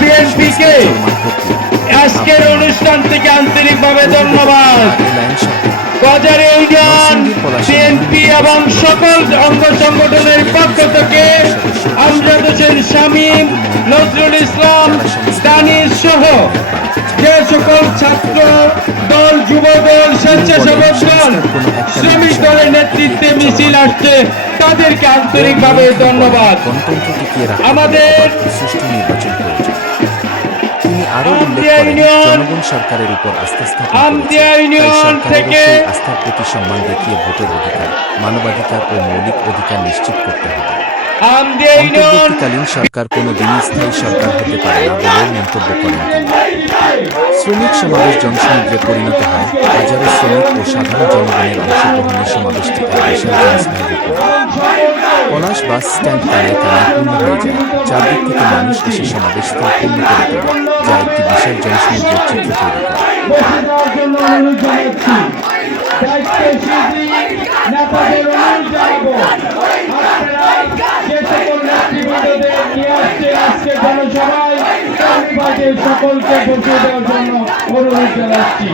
বিএনপিকে। আজকের অনুষ্ঠান থেকে আন্তরিকভাবে ধন্যবাদ। বাজার ইউনিয়ন বিএনপি এবং সকল অঙ্গ সংগঠনের পক্ষ থেকে আমজাদ হোসেন, শামীম, নজরুল ইসলাম, দানিশ সহ যে সকল ছাত্র দল স্বেচ্ছাসেবক দল শ্রমিক দলের নেতৃত্বে মিছিল আসছে। তাদেরকে আন্তরিকভাবে ধন্যবাদ। আমাদের আস্থার প্রতি মানবাধিকার ও মৌলিক অধিকার নিশ্চিত করতে হবে অন্তর্বর্তীকালীন সরকার কোনো দিনই স্থায়ী সরকার হতে পারে না বলেও মন্তব্য করেন তিনি। শ্রমিক সমাবেশ জনসমুদ্রে পরিণত হয়। হাজারো শ্রমিক ও সাধারণ জনগণের অংশগ্রহণে সমাবেশটি এক বিশাল জনসভায় পলাশ বাস স্ট্যান্ড কানায় কানায় পূর্ণ হয়ে যায়। চারদিক থেকে মানুষ এসে সমাবেশস্থল পূর্ণ করে তোলে, যা একটি বিশাল জনসমুদ্রের চিত্র তৈরি করে। জনসভায় কর্মীবাজের সকলকে বসে দেওয়ার জন্য অনুরোধ জানাচ্ছি।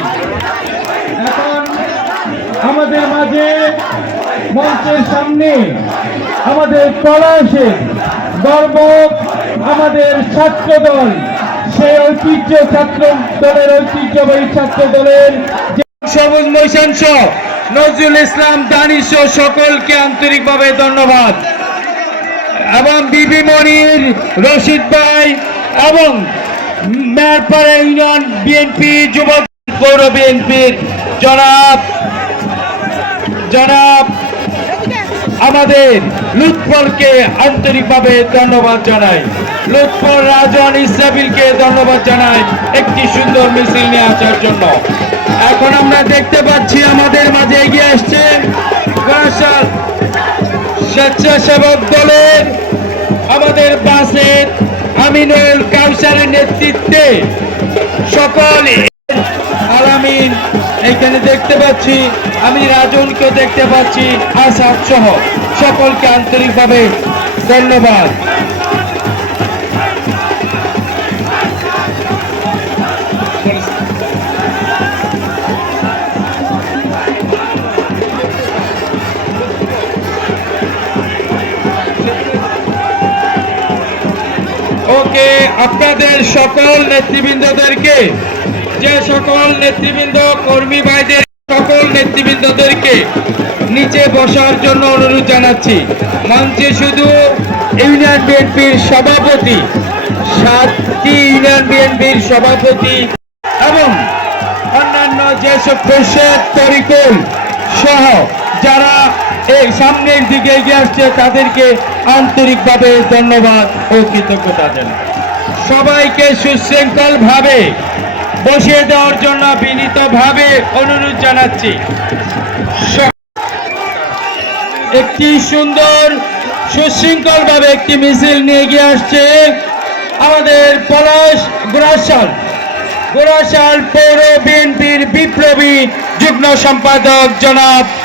এখন আমাদের মাঝে মঞ্চের সামনে আমাদের পলাশের গর্ব আমাদের ছাত্র দল সেই ঐতিহ্য ছাত্র দলের ঐতিহ্যবাহী ছাত্র দলের সবুজ মৈশাংশ নজরুল ইসলাম দানিশ সকলকে আন্তরিকভাবে ধন্যবাদ। এবং বিবি মনির রশিদ ভাই এবং মেয়রপাড়া ইউনিয়ন বিএনপি পৌর বিএনপির জনাব জনাব, আমাদের লুৎফরকে আন্তরিকভাবে ধন্যবাদ জানাই। লুৎফর রাজন ধন্যবাদ জানাই একটি সুন্দর মিছিল নিয়ে আসার জন্য। এখন আমরা দেখতে পাচ্ছি আমাদের মাঝে এগিয়ে আসছে স্বেচ্ছাসেবক দলের, আমাদের বাসের আমিনুল কাউসারের নেতৃত্বে সকল আলামিন এখানে দেখতে পাচ্ছি আমি রাজনকে দেখতে পাচ্ছি, আসাদ সহ সকলকে আন্তরিকভাবে ধন্যবাদ। ওকে আপনাদের সকল নেতৃবৃন্দদেরকে, যে সকল নেতৃবৃন্দ, কর্মী ভাইদের সকল নেতৃবৃন্দদেরকে নিচে বসার জন্য অনুরোধ জানাচ্ছি। মঞ্চে শুধু ইউনিয়ন বিএনপির সভাপতি, সাতটি ইউনিয়ন বিএনপির সভাপতি এবং অন্যান্য যেসব প্রশেদ তরিকুল সহ যারা এই সামনের দিকে এগিয়ে আসছে তাদেরকে আন্তরিকভাবে ধন্যবাদ ও কৃতজ্ঞতা জানাই। সবাইকে সুশৃঙ্খল ভাবে বসিয়ে দেওয়ার জন্য বিনীতভাবে অনুরোধ জানাচ্ছি। একটি সুন্দর সুশৃঙ্খল ভাবে একটি মিছিল নিয়ে গিয়ে আসছে আমাদের পলাশ গোরাশাল গোরাশাল পৌর বিএনপির বিপ্লবী যুগ্ম সম্পাদক জনাব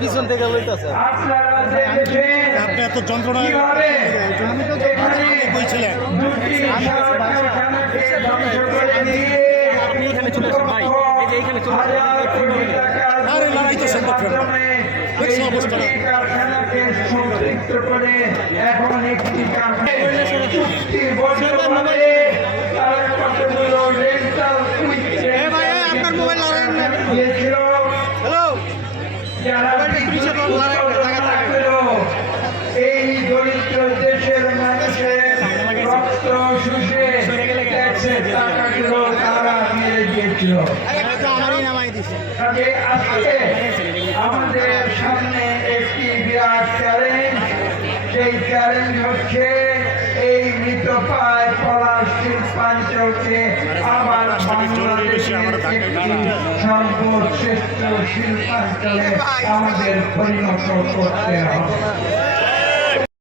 পিছন থেকে লইতেছে। আপনি এত যন্ত্রণা আমি তো বলছিলেন আপনি এখানে চলে আসেন ভাই। এই যে এইখানে চলে আরে লড়াই তো সম্ভব না। দেখছ অবস্থা। আমাদের সামনে একটি বিরাট চ্যালেঞ্জ সেই হচ্ছে এই মৃত পায় পলাশ শিল্পাঞ্চল ভারতকে আবার সর্বশ্রেষ্ঠ শিল্পাঞ্চলে আমাদের পরিণত করতে হবে।